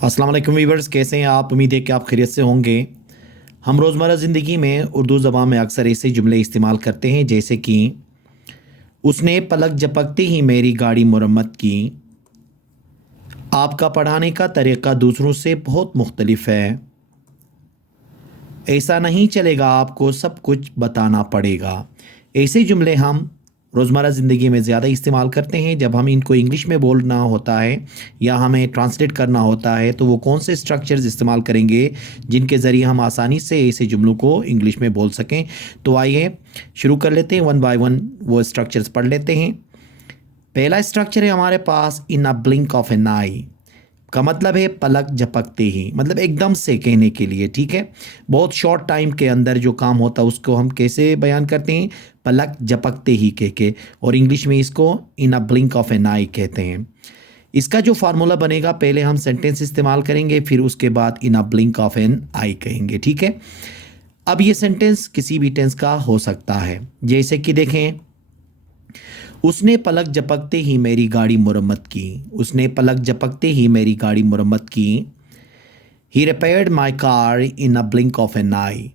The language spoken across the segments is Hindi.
अस्सलाम वालेकुम वीवर्स, कैसे हैं आप? उम्मीद है कि आप खैरियत से होंगे। हम रोज़मर्रा ज़िंदगी में उर्दू ज़बान में अक्सर ऐसे जुमले इस्तेमाल करते हैं जैसे कि उसने पलक झपकते ही मेरी गाड़ी मुरम्मत की। आपका पढ़ाने का तरीक़ा दूसरों से बहुत मुख्तलिफ है। ऐसा नहीं चलेगा, आपको सब कुछ बताना पड़ेगा। ऐसे जुमले हम रोज़मर्रा ज़िंदगी में ज़्यादा इस्तेमाल करते हैं जब हम इनको इंग्लिश में बोलना होता है या हमें ट्रांसलेट करना होता है। तो वो कौन से स्ट्रक्चर्स इस्तेमाल करेंगे जिनके ज़रिए हम आसानी से ऐसे जुमलों को इंग्लिश में बोल सकें। तो आइए शुरू कर लेते हैं, वन बाय वन वो स्ट्रक्चर्स पढ़ लेते हैं। पहला स्ट्रक्चर है हमारे पास, इन अ ब्लिंक ऑफ एन आई का मतलब है पलक झपकते ही, मतलब एकदम से कहने के लिए, ठीक है। बहुत शॉर्ट टाइम के अंदर जो काम होता है उसको हम कैसे बयान करते हैं? पलक झपकते ही कह के, और इंग्लिश में इसको इन अ ब्लिंक ऑफ एन आई कहते हैं। इसका जो फार्मूला बनेगा, पहले हम सेंटेंस इस्तेमाल करेंगे, फिर उसके बाद इन अ ब्लिंक ऑफ एन आई कहेंगे, ठीक है। अब ये सेंटेंस किसी भी टेंस का हो सकता है, जैसे कि देखें, उसने पलक झपकते ही मेरी गाड़ी मुरम्मत की। उसने पलक झपकते ही मेरी गाड़ी मुरम्मत की। He repaired my car in a blink of an eye.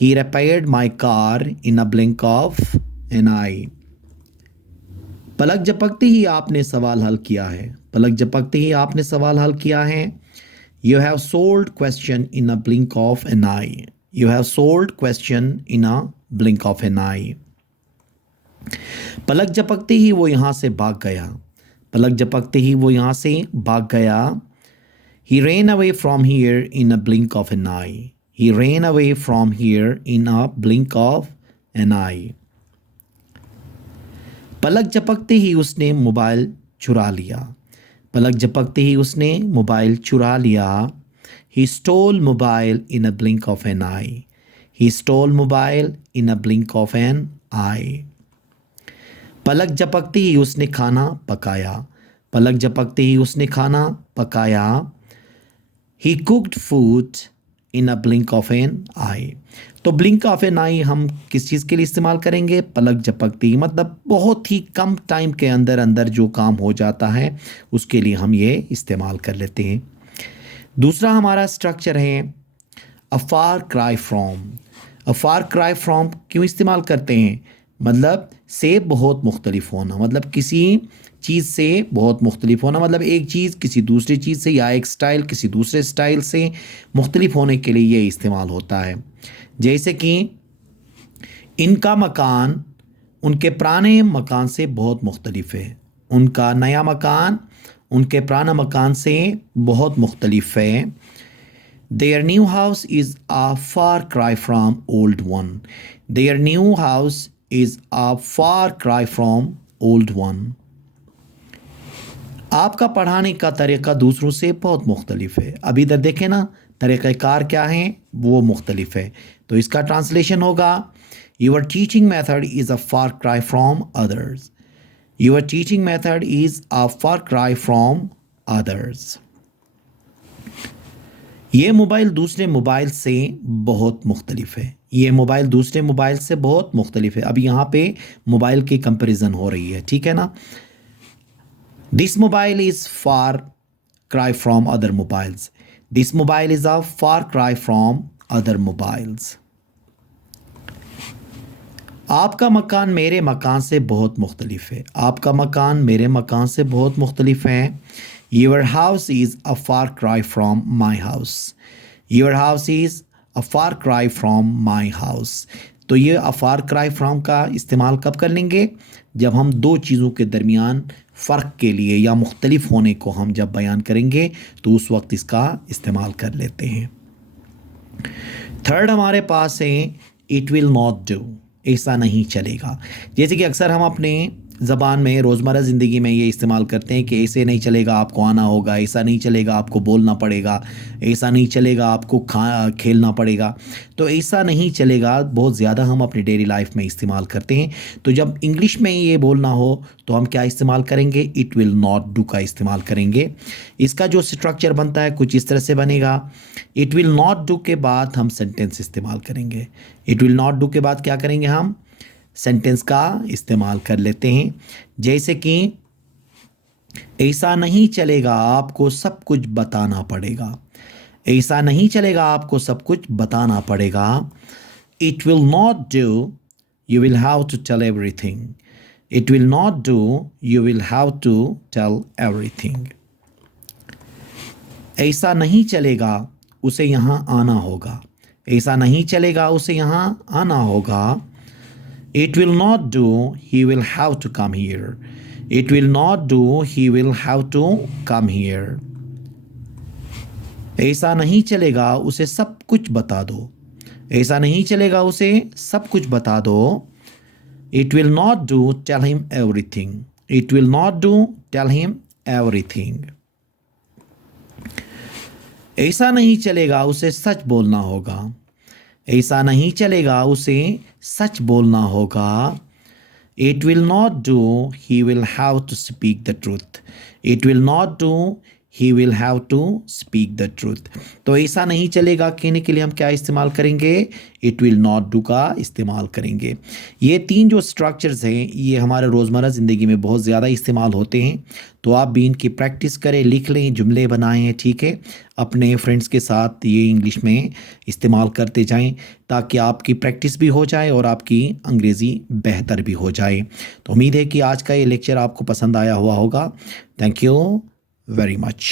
He repaired my car in a blink of an eye. पलक झपकते ही आपने सवाल हल किया है। पलक झपकते ही आपने सवाल हल किया है। You have solved question in a blink of an eye. You have solved question in a blink of an eye. पलक झपकते ही वो यहाँ से भाग गया। पलक झपकते ही वो यहाँ से भाग गया। He ran away from here in a blink of an eye. He ran away from here in a blink of an eye. पलक झपकते ही उसने मोबाइल चुरा लिया। पलक झपकते ही उसने मोबाइल चुरा लिया। He stole mobile in a blink of an eye. He stole mobile in a blink of an eye. पलक झपकते ही उसने खाना पकाया। पलक झपकते ही उसने खाना पकाया। He cooked food in a blink of an eye. तो ब्लिंक ऑफ एन आई हम किस चीज़ के लिए इस्तेमाल करेंगे? पलक झपकते ही, मतलब बहुत ही कम टाइम के अंदर अंदर जो काम हो जाता है उसके लिए हम ये इस्तेमाल कर लेते हैं। दूसरा हमारा स्ट्रक्चर है a far cry from. A far cry from क्यों इस्तेमाल करते हैं? मतलब से बहुत मुख्तलिफ होना, मतलब किसी चीज़ से बहुत मुख्तलिफ होना, मतलब एक चीज़ किसी दूसरी चीज़ से या एक स्टाइल किसी दूसरे स्टाइल से मुख्तलिफ होने के लिए ये इस्तेमाल होता है। जैसे कि इनका मकान उनके पुराने मकान से बहुत मुख्तलिफ है। उनका नया मकान उनके पुराना मकान से बहुत मुख्तलिफ है। Their new house is a far cry from old one. Their new house is a far cry from old one. आपका पढ़ाने का तरीक़ा दूसरों से बहुत मुख्तलिफ है। अब इधर देखें ना, तरीक़ाकार क्या है वो मुख्तलिफ है। तो इसका ट्रांसलेशन होगा, Your teaching method is a far cry from others. Your teaching method is a far cry from others. ये मोबाइल दूसरे मोबाइल से बहुत मुख्तलिफ है। ये मोबाइल दूसरे मोबाइल से बहुत मुख्तलिफ है। अब यहाँ पे मोबाइल की कंपैरिजन हो रही है, ठीक है ना। This mobile is far cry from other mobiles. This mobile is a far cry from other mobiles. आपका मकान मेरे मकान से बहुत मुख्तलिफ है। आपका मकान मेरे मकान से बहुत मुख्तलिफ है। Your house is a far cry from my house. Your house is a far cry from my house. तो ये a far cry from का इस्तेमाल कब कर लेंगे? जब हम दो चीज़ों के दरमियान फ़र्क के लिए या मुख्तलिफ होने को हम जब बयान करेंगे तो उस वक्त इसका इस्तेमाल कर लेते हैं। थर्ड हमारे पास है इट विल नॉट डू। ऐसा नहीं चलेगा। जैसे कि अक्सर हम अपने ज़बान में रोज़मर्रा ज़िंदगी में ये इस्तेमाल करते हैं कि ऐसे नहीं चलेगा, आपको आना होगा। ऐसा नहीं चलेगा, आपको बोलना पड़ेगा। ऐसा नहीं चलेगा, आपको खेलना पड़ेगा। तो ऐसा नहीं चलेगा बहुत ज़्यादा हम अपनी डेली लाइफ में इस्तेमाल करते हैं। तो जब इंग्लिश में ये बोलना हो तो हम क्या इस्तेमाल करेंगे? इट विल नॉट डू का इस्तेमाल करेंगे। इसका जो स्ट्रक्चर बनता है कुछ इस तरह से बनेगा। इट विल नॉट डू के बाद हम सेंटेंस इस्तेमाल करेंगे। इट विल नॉट डू के बाद क्या करेंगे? हम सेंटेंस का इस्तेमाल कर लेते हैं। जैसे कि ऐसा नहीं चलेगा, आपको सब कुछ बताना पड़ेगा। ऐसा नहीं चलेगा, आपको सब कुछ बताना पड़ेगा। It will not do, you will have to tell everything. It will not do, you will have to tell everything. ऐसा नहीं चलेगा, उसे यहाँ आना होगा। ऐसा नहीं चलेगा, उसे यहाँ आना होगा। It will not do, he will have to come here. It will not do, he will have to come here. ऐसा नहीं चलेगा, उसे सब कुछ बता दो। ऐसा नहीं चलेगा, उसे सब कुछ बता दो। It will not do, tell him everything. It will not do, tell him everything. ऐसा नहीं चलेगा, उसे सच बोलना होगा। ऐसा नहीं चलेगा, उसे सच बोलना होगा। It will not do, he will have to speak the truth. It will not do, he will have to speak the truth. तो ऐसा नहीं चलेगा कहने के लिए हम क्या इस्तेमाल करेंगे? It will not do का इस्तेमाल करेंगे। ये तीन जो स्ट्रक्चर्स हैं ये हमारे रोज़मर्रा ज़िंदगी में बहुत ज़्यादा इस्तेमाल होते हैं। तो आप भी इनकी प्रैक्टिस करें, लिख लें, जुमले बनाएं, ठीक है। अपने फ्रेंड्स के साथ ये इंग्लिश में इस्तेमाल करते जाएं ताकि आपकी प्रैक्टिस भी हो जाए और आपकी अंग्रेज़ी बेहतर भी हो जाए। तो उम्मीद है कि आज का ये लेक्चर आपको पसंद आया हुआ होगा। Thank you very much.